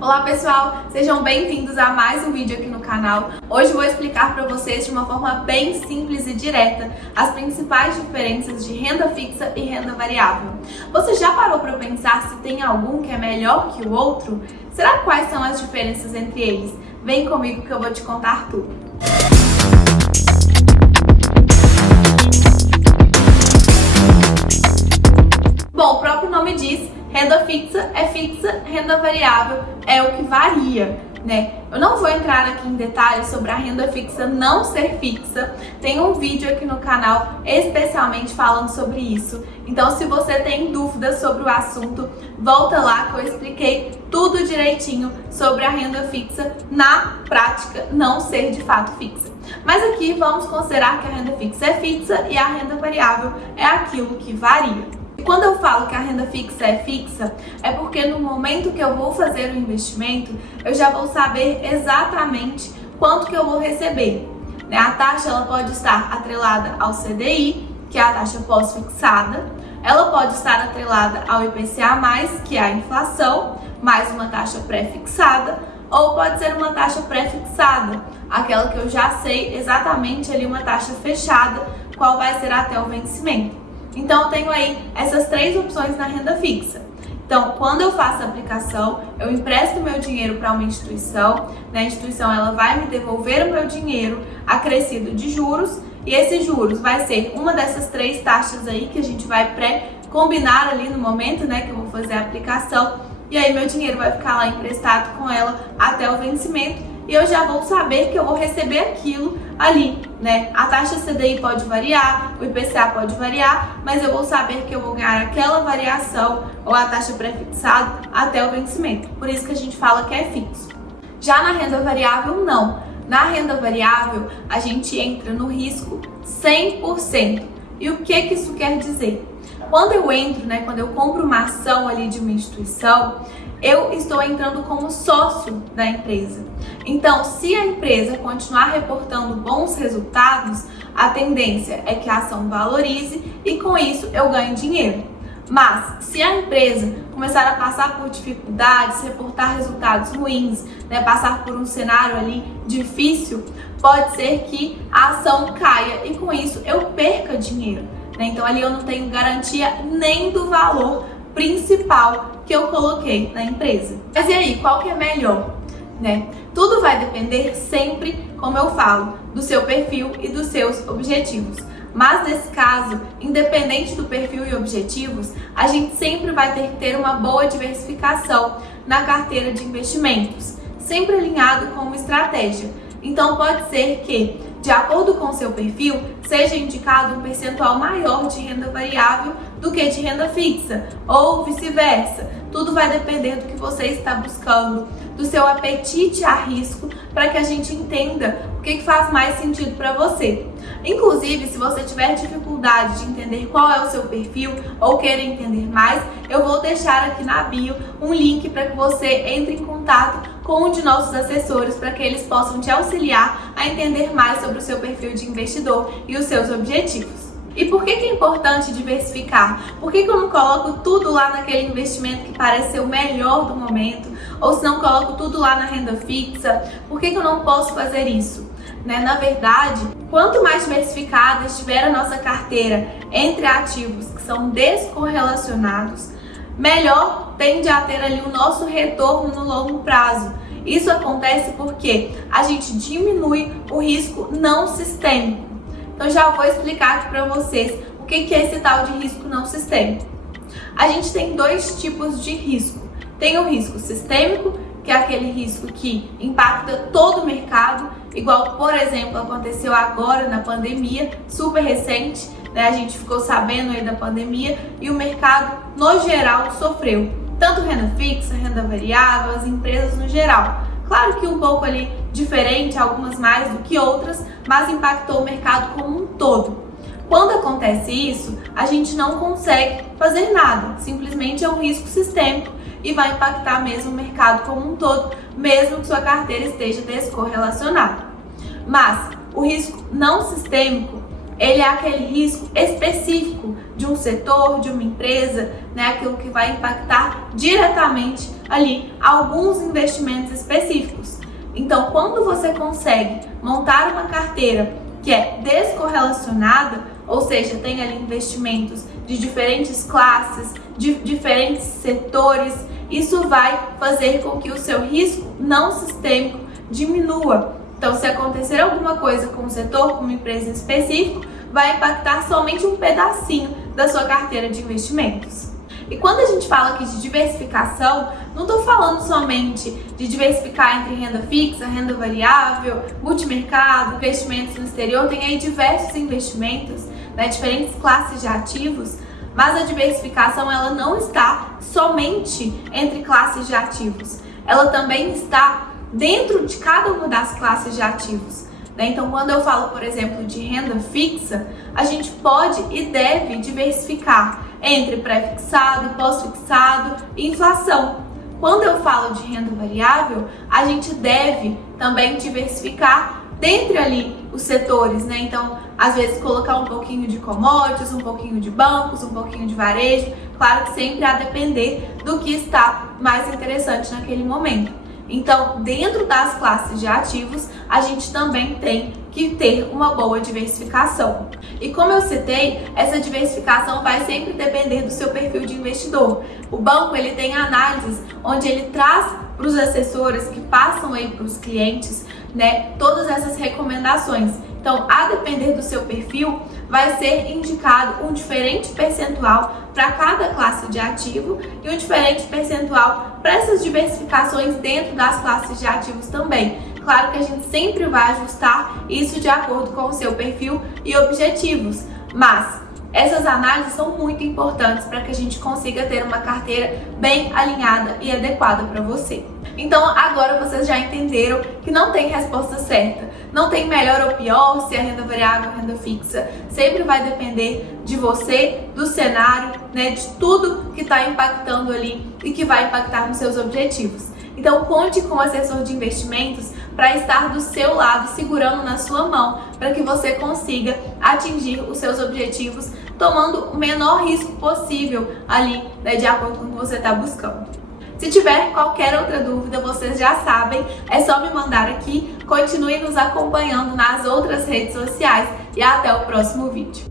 Olá pessoal, sejam bem-vindos a mais um vídeo aqui no canal. Hoje vou explicar para vocês de uma forma bem simples e direta as principais diferenças de renda fixa e renda variável. Você já parou para pensar se tem algum que é melhor que o outro? Será quais são as diferenças entre eles? Vem comigo que eu vou te contar tudo. Bom, o próprio nome diz, renda fixa, renda variável é o que varia, né? Eu não vou entrar aqui em detalhes sobre a renda fixa não ser fixa, tem um vídeo aqui no canal especialmente falando sobre isso. Então, se você tem dúvidas sobre o assunto, volta lá que eu expliquei tudo direitinho sobre a renda fixa na prática não ser de fato fixa. Mas aqui vamos considerar que a renda fixa é fixa e a renda variável é aquilo que varia. E quando eu falo que a renda fixa, é porque no momento que eu vou fazer o investimento, eu já vou saber exatamente quanto que eu vou receber. A taxa ela pode estar atrelada ao CDI, que é a taxa pós-fixada, ela pode estar atrelada ao IPCA+, que é a inflação, mais uma taxa pré-fixada, ou pode ser uma taxa pré-fixada, aquela que eu já sei exatamente ali uma taxa fechada, qual vai ser até o vencimento. Então, eu tenho aí essas três opções na renda fixa. Então, quando eu faço a aplicação, eu empresto meu dinheiro para uma instituição, a instituição ela vai me devolver o meu dinheiro acrescido de juros, e esses juros vai ser uma dessas três taxas aí que a gente vai pré-combinar ali no momento, que eu vou fazer a aplicação, e aí meu dinheiro vai ficar lá emprestado com ela até o vencimento, e eu já vou saber que eu vou receber aquilo ali, A taxa CDI pode variar, o IPCA pode variar, mas eu vou saber que eu vou ganhar aquela variação ou a taxa pré-fixada até o vencimento. Por isso que a gente fala que é fixo. Já na renda variável, não. Na renda variável, a gente entra no risco 100%. E o que isso quer dizer? Quando eu entro, quando eu compro uma ação ali de uma instituição, eu estou entrando como sócio da empresa. Então, se a empresa continuar reportando bons resultados, a tendência é que a ação valorize e com isso eu ganho dinheiro. Mas, se a empresa começar a passar por dificuldades, reportar resultados ruins, passar por um cenário ali difícil, pode ser que a ação caia e com isso eu perca dinheiro. Então, ali eu não tenho garantia nem do valor principal que eu coloquei na empresa. Mas e aí, qual que é melhor? Tudo vai depender sempre, como eu falo, do seu perfil e dos seus objetivos. Mas nesse caso, independente do perfil e objetivos, a gente sempre vai ter que ter uma boa diversificação na carteira de investimentos, sempre alinhado com uma estratégia. Então pode ser que, de acordo com o seu perfil, seja indicado um percentual maior de renda variável do que de renda fixa, ou vice-versa. Tudo vai depender do que você está buscando, do seu apetite a risco, para que a gente entenda o que faz mais sentido para você. Inclusive, se você tiver dificuldade de entender qual é o seu perfil ou querer entender mais, eu vou deixar aqui na bio um link para que você entre em contato com um de nossos assessores para que eles possam te auxiliar a entender mais sobre o seu perfil de investidor e os seus objetivos. E por que é importante diversificar? Por que eu não coloco tudo lá naquele investimento que parece ser o melhor do momento? Ou se não coloco tudo lá na renda fixa? Por que eu não posso fazer isso? Na verdade, quanto mais diversificada estiver a nossa carteira entre ativos que são descorrelacionados, melhor tende a ter ali o nosso retorno no longo prazo. Isso acontece porque a gente diminui o risco não sistêmico. Então já vou explicar aqui para vocês o que é esse tal de risco não sistêmico. A gente tem dois tipos de risco. Tem o risco sistêmico, que é aquele risco que impacta todo o mercado, igual, por exemplo, aconteceu agora na pandemia, super recente, a gente ficou sabendo aí da pandemia e o mercado, no geral, sofreu. Tanto renda fixa, renda variável, as empresas no geral. Claro que um pouco ali diferente, algumas mais do que outras, mas impactou o mercado como um todo. Quando acontece isso, a gente não consegue fazer nada, simplesmente é um risco sistêmico e vai impactar mesmo o mercado como um todo, mesmo que sua carteira esteja descorrelacionada. Mas o risco não sistêmico, ele é aquele risco específico de um setor, de uma empresa, aquilo que vai impactar diretamente ali alguns investimentos específicos. Então, quando você consegue montar uma carteira que é descorrelacionada, ou seja, tem ali investimentos de diferentes classes, de diferentes setores, isso vai fazer com que o seu risco não sistêmico diminua. Então, se acontecer alguma coisa com o setor, com uma empresa em específico, vai impactar somente um pedacinho da sua carteira de investimentos. E quando a gente fala aqui de diversificação, não estou falando somente de diversificar entre renda fixa, renda variável, multimercado, investimentos no exterior, tem aí diversos investimentos, né, diferentes classes de ativos, mas a diversificação ela não está somente entre classes de ativos, ela também está dentro de cada uma das classes de ativos. Então, quando eu falo, por exemplo, de renda fixa, a gente pode e deve diversificar entre pré-fixado, pós-fixado e inflação. Quando eu falo de renda variável, a gente deve também diversificar dentre ali os setores, né? Então, às vezes colocar um pouquinho de commodities, um pouquinho de bancos, um pouquinho de varejo, claro que sempre a depender do que está mais interessante naquele momento. Então, dentro das classes de ativos, a gente também tem que ter uma boa diversificação. E como eu citei, essa diversificação vai sempre depender do seu perfil de investidor. O banco ele tem análises onde ele traz para os assessores que passam aí para os clientes, né, todas essas recomendações. Então, a depender do seu perfil, vai ser indicado um diferente percentual para cada classe de ativo e um diferente percentual para essas diversificações dentro das classes de ativos também. Claro que a gente sempre vai ajustar isso de acordo com o seu perfil e objetivos, mas essas análises são muito importantes para que a gente consiga ter uma carteira bem alinhada e adequada para você. Então agora vocês já entenderam que não tem resposta certa, não tem melhor ou pior se é renda variável ou renda fixa. Sempre vai depender de você, do cenário, né, de tudo que está impactando ali e que vai impactar nos seus objetivos. Então conte com o assessor de investimentos para estar do seu lado, segurando na sua mão, para que você consiga atingir os seus objetivos, tomando o menor risco possível ali, né, de acordo com o que você está buscando. Se tiver qualquer outra dúvida, vocês já sabem, é só me mandar aqui. Continue nos acompanhando nas outras redes sociais e até o próximo vídeo.